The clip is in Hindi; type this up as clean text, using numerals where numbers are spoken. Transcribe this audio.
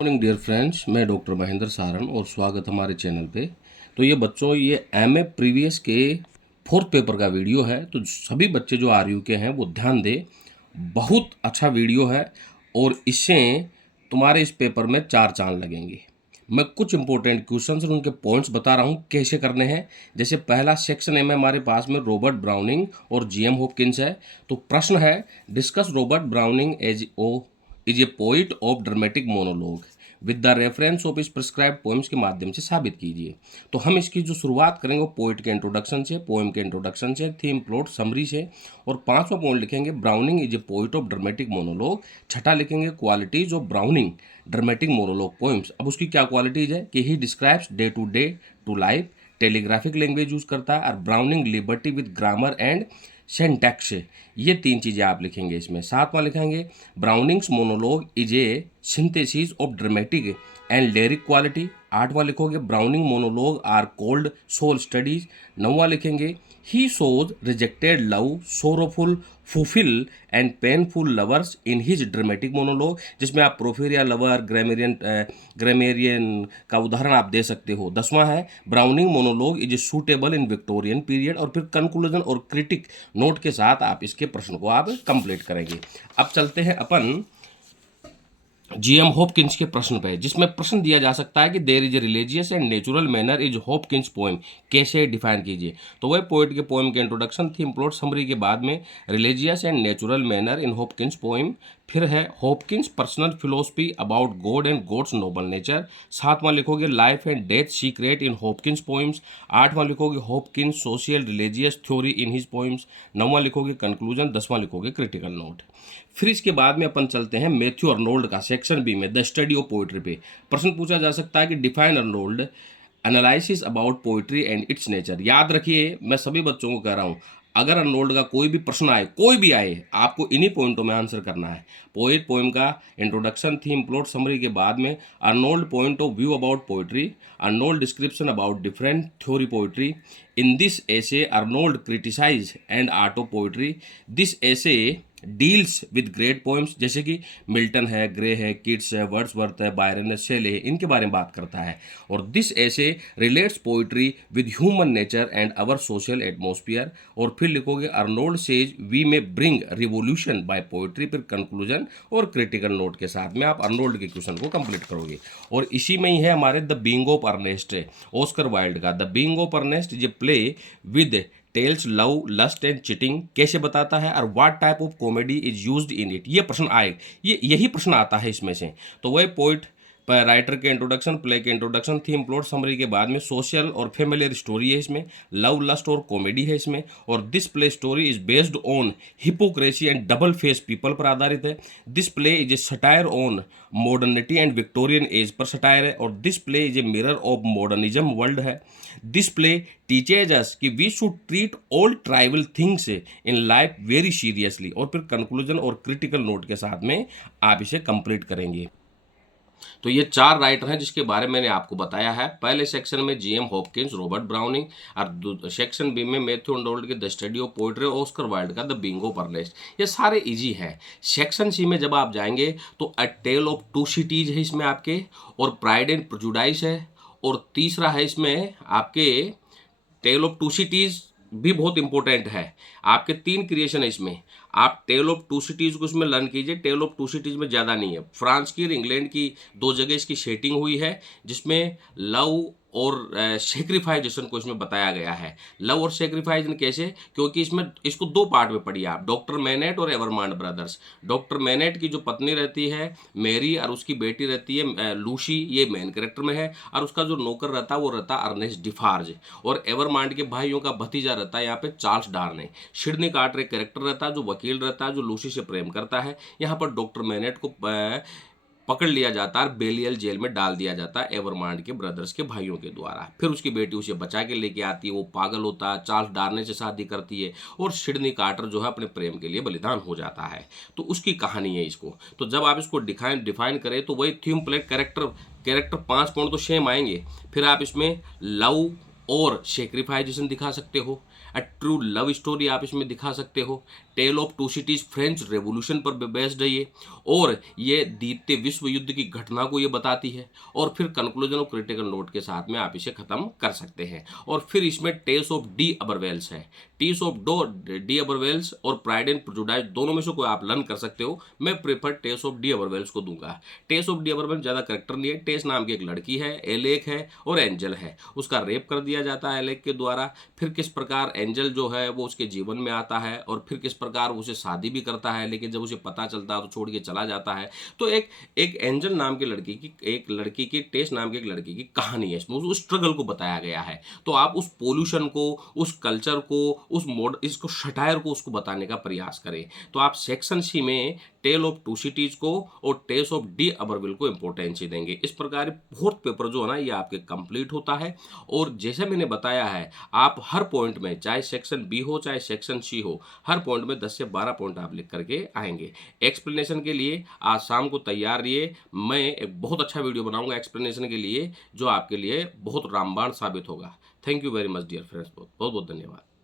मॉर्निंग डियर फ्रेंड्स, मैं डॉक्टर महेंद्र सारण और स्वागत हमारे चैनल पे। तो ये बच्चों, ये एमए प्रीवियस के फोर्थ पेपर का वीडियो है। तो सभी बच्चे जो आरयू के हैं वो ध्यान दें, बहुत अच्छा वीडियो है और इससे तुम्हारे इस पेपर में चार चांद लगेंगे। मैं कुछ इंपॉर्टेंट क्वेश्चंस और उनके पॉइंट्स बता रहा हूँ कैसे करने हैं। जैसे पहला सेक्शन ए में हमारे पास में रॉबर्ट ब्राउनिंग और जीएम हॉपकिंस है। तो प्रश्न है, discuss Robert browning is a poet of dramatic monologue with the reference of इस प्रिस्क्राइब्ड पोएम्स के माध्यम से साबित कीजिए। तो हम इसकी जो शुरुआत करेंगे वो पोइट के इंट्रोडक्शन से, पोएम के इंट्रोडक्शन से, थीम प्लॉट समरी से, और पांचवा पॉइंट लिखेंगे Browning is a poet of dramatic monologue. छठा लिखेंगे qualities of Browning dramatic monologue poems. अब उसकी क्या क्वालिटीज है कि he describes day to life, telegraphic language use करता है, और Browning liberty with grammar and syntax. ये तीन चीज़ें आप लिखेंगे इसमें। सातवां लिखेंगे Browning's monologue is a synthesis of dramatic and lyric quality. आठवां लिखोगे Browning monologue are cold soul studies. नौवां लिखेंगे ही shows rejected love, sorrowful, fulfil and painful lovers in his dramatic monologue, जिसमें आप प्रोफेरिया लवर, ग्रामेरियन का उदाहरण आप दे सकते हो। 10वां है browning monologue is suitable in Victorian period. और फिर कंक्लूजन और क्रिटिक नोट के साथ आप इसके प्रश्न को आप कंप्लीट करेंगे। अब चलते हैं अपन जीएम हॉपकिंस के प्रश्न पे, जिसमें प्रश्न दिया जा सकता है कि there is a religious and natural manner is Hopkins poem, कैसे डिफाइन कीजिए। तो वह पोएट के पोएम के इंट्रोडक्शन, थीम, प्लॉट, समरी के बाद में religious and natural manner in Hopkins poem. फिर है Hopkins personal philosophy about God and God's noble nature. सातवां लिखोगे life and death secret in Hopkins poems. आठवां लिखोगे Hopkins social religious theory in his poems. नौवां लिखोगे कंक्लूजन। 10वां लिखोगे क्रिटिकल नोट। फिर इसके बाद में अपन चलते हैं मैथ्यू अर्नोल्ड का सेक्शन बी में द स्टडी ऑफ पोइट्री पे। प्रश्न पूछा जा सकता है कि define Arnold analysis about poetry and it's nature. याद रखिए, मैं सभी बच्चों को कह रहा हूँ, अगर अर्नोल्ड का कोई भी प्रश्न आए, कोई भी आए, आपको इन्हीं पॉइंटों में आंसर करना है। पोएट पोएम का इंट्रोडक्शन, थीम, प्लॉट, समरी के बाद में Arnold point of view about poetry, Arnold description about different theory poetry. In this essay Arnold criticise and art of poetry. This essay deals with great poems, जैसे कि मिल्टन है, ग्रे है, किट्स है, वर्ड्सवर्थ है, बायरन है, शेले है, इनके बारे में बात करता है। और दिस ऐसे relates poetry with human nature and our social atmosphere. और फिर लिखोगे अर्नोल्ड सेज वी में ब्रिंग रिवोल्यूशन बाय पोइट्री। फिर कंक्लूजन और क्रिटिकल नोट के साथ में आप अर्नोल्ड के क्वेश्चन को कंप्लीट करोगे। और इसी में ही है हमारे the being of Earnest, Oscar Wilde का the being of Earnest is a play with tells love, lust and cheating, कैसे बताता है, और what type of comedy is used in it. ये प्रश्न आए, यही प्रश्न आता है इसमें से। तो वह पोइट राइटर के इंट्रोडक्शन, प्ले के इंट्रोडक्शन, थीम, प्लॉट, समरी के बाद में सोशल और फेमिलियर स्टोरी है इसमें, लव, लस्ट और कॉमेडी है इसमें। और this play story is based on hypocrisy and double face people पर आधारित है। This play is a satire on modernity and Victorian age पर सटायर है। और this play is a mirror of modernism world है। दिस प्ले टीचेज अस कि we should treat all tribal things in life very seriously. और फिर कंक्लूजन और क्रिटिकल नोट के साथ में आप इसे कंप्लीट करेंगे। तो ये चार राइटर हैं जिसके बारे में मैंने आपको बताया है। पहले सेक्शन में जीएम हॉपकिंस, रॉबर्ट ब्राउनिंग, और सेक्शन बी में मैथ्यू अर्नोल्ड के the study of poetry, Oscar Wilde का द बीइंग ऑफ अर्नेस्ट। ये सारे इजी है। सेक्शन सी में जब आप जाएंगे तो अ टेल ऑफ टू सिटीज है इसमें आपके, और प्राइड एंड प्रेजुडाइस है, और तीसरा है इसमें आपके टेल ऑफ टू सिटीज भी बहुत इंपॉर्टेंट है। आपके तीन क्रिएशन है इसमें, आप टेल ऑफ टू सिटीज को इसमें लर्न कीजिए। टेल ऑफ टू सिटीज में ज़्यादा नहीं है, फ्रांस की और इंग्लैंड की दो जगह इसकी सेटिंग हुई है, जिसमें लव और सेक्रीफाइजेशन को इसमें बताया गया है। लव और सेक्रीफाइजेशन कैसे, क्योंकि इसमें इसको दो पार्ट में पढ़िए आप, डॉक्टर मैनेट और एवरमांड ब्रदर्स। डॉक्टर मैनेट की जो पत्नी रहती है मेरी, और उसकी बेटी रहती है लूसी, ये मेन कैरेक्टर में है, और उसका जो नौकर रहता है वो रहता है अर्नेस्ट डिफार्ज। और एवरमांड के भाइयों का भतीजा रहता है यहाँ पे चार्ल्स डार्ने। सिडनी कार्टर एक कैरेक्टर रहता है जो वकील रहता है, जो लूसी से प्रेम करता है। यहाँ पर डॉक्टर मैनेट को पकड़ लिया जाता है, बेलियल जेल में डाल दिया जाता है एवरमांड के ब्रदर्स के भाइयों के द्वारा। फिर उसकी बेटी उसे बचा के लेके आती है, वो पागल होता है, चार्ल्स डार्ने से शादी करती है, और सिडनी कार्टर जो है अपने प्रेम के लिए बलिदान हो जाता है। तो उसकी कहानी है इसको। तो जब आप इसको डिफाइन करें तो वही थीम, प्लेट, कैरेक्टर 5 पॉइंट तो सेम आएंगे। फिर आप इसमें लव और सेक्रीफाइजेशन दिखा सकते हो, अ ट्रू लव स्टोरी आप इसमें दिखा सकते हो। Tale of two cities French revolution पर बेस्ड है ये, और ये द्वितीय विश्व युद्ध की घटना को ये बताती है। और फिर कंक्लूजन और क्रिटिकल नोट के साथ में आप इसे खत्म कर सकते हैं। और फिर इसमें टेल्स ऑफ डी अबरवेल्स है। टीस ऑफ डी अबरवेल्स और प्राइड एंड प्रेजुडिस दोनों में से कोई आप लर्न कर सकते हो। मैं प्रेफर टेस ऑफ डी अबरवेल्स को दूंगा। टेस ऑफ डी अबरवेल्स ज़्यादा करेक्टर नहीं है। टेस नाम की एक लड़की है, एलेक है और एंजल है, उसका रेप कर दिया जाता है एलेक के द्वारा। फिर किस प्रकार एंजल जो है वो उसके जीवन में आता है, और फिर किस प्रकार वो उसे शादी भी करता है, लेकिन जब उसे पता चलता है तो छोड़ के चला जाता है। तो एक एंजल नाम की लड़की की, एक लड़की की, टेस नाम की एक लड़की की कहानी है, इसमें उस स्ट्रगल को बताया गया है। तो आप उस पोल्यूशन को, उस कल्चर को, उस मोड, इसको सटायर को उसको बताने का प्रयास करें। तो आप सेक्शन सी में टेल ऑफ टू सिटीज को और टेल्स ऑफ डी अबरविल को इंपॉर्टेंस ही देंगे। इस प्रकार फोर्थ पेपर जो है ना ये आपके कंप्लीट होता है। और जैसे मैंने बताया है, आप हर पॉइंट में, चाहे सेक्शन बी हो चाहे सेक्शन सी हो, हर पॉइंट में 10 से 12 पॉइंट आप लिख करके आएंगे। एक्सप्लेनेशन के लिए आज शाम को तैयार रहिए, मैं एक बहुत अच्छा वीडियो बनाऊंगा एक्सप्लेनेशन के लिए, जो आपके लिए बहुत रामबाण साबित होगा। Thank you very much dear friends, बहुत बहुत धन्यवाद।